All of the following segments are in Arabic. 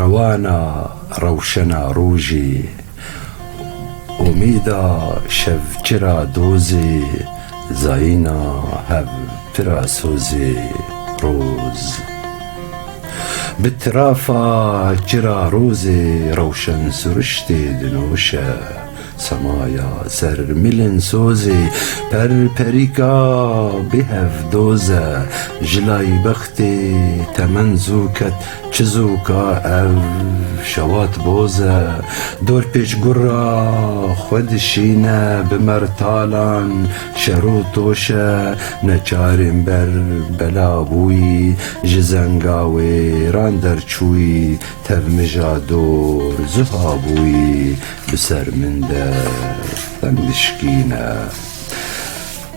روانا روشنا روجي أميدا شفجرا دوزي زاينا هب برا سوزي روز بترافا جرا روزي روشن سرشتي دنوشة سمايا سر ملن سوزي پر پريكا بهف دوزة جلاي بختي تمنزوكت چزوكا او شوات بوزة دور پیش گرا خودشينه بمرتالان شروطوشه نچارم بر بلابوي جزنگاوي راندر چوي تف مجادور زهابوي بسر من در تمشكينه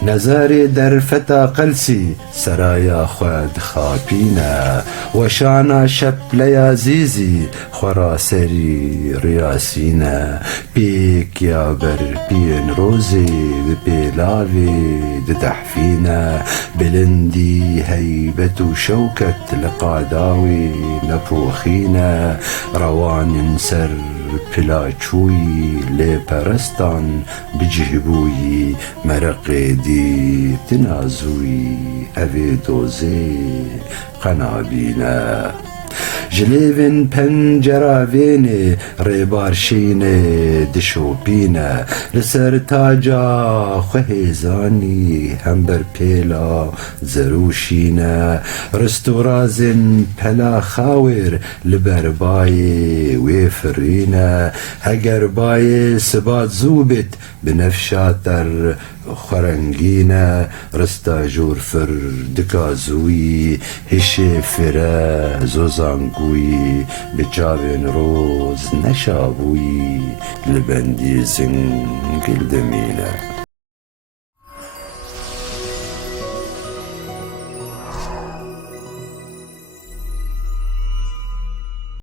نزاري در فتا قلسي سرايا خود خابينا وشانا شب ليازيزي خراسري رياسينا بيك يا بر بين روزي ببيلاوي ددحفينا بلندي هيبة شوكة لقاداوي نفوخينا روان سر پلاچوی لی پرستان بجهبوی مرقی دی تنازوی اوی دوزی قنابینه جليفن پنجراويني ريبارشيني دشوبينه لسر تاجا خهيزاني همبر بيلا زروشينه رستورازن پلا خاور لبرباي ويفرينه هگر باي سبات زوبت بنفشاتر خرنگینه رستا جورفر دکازوی هشه فره زوزانگوی بچاوین روز نشابوی لبندی زنگل دمینه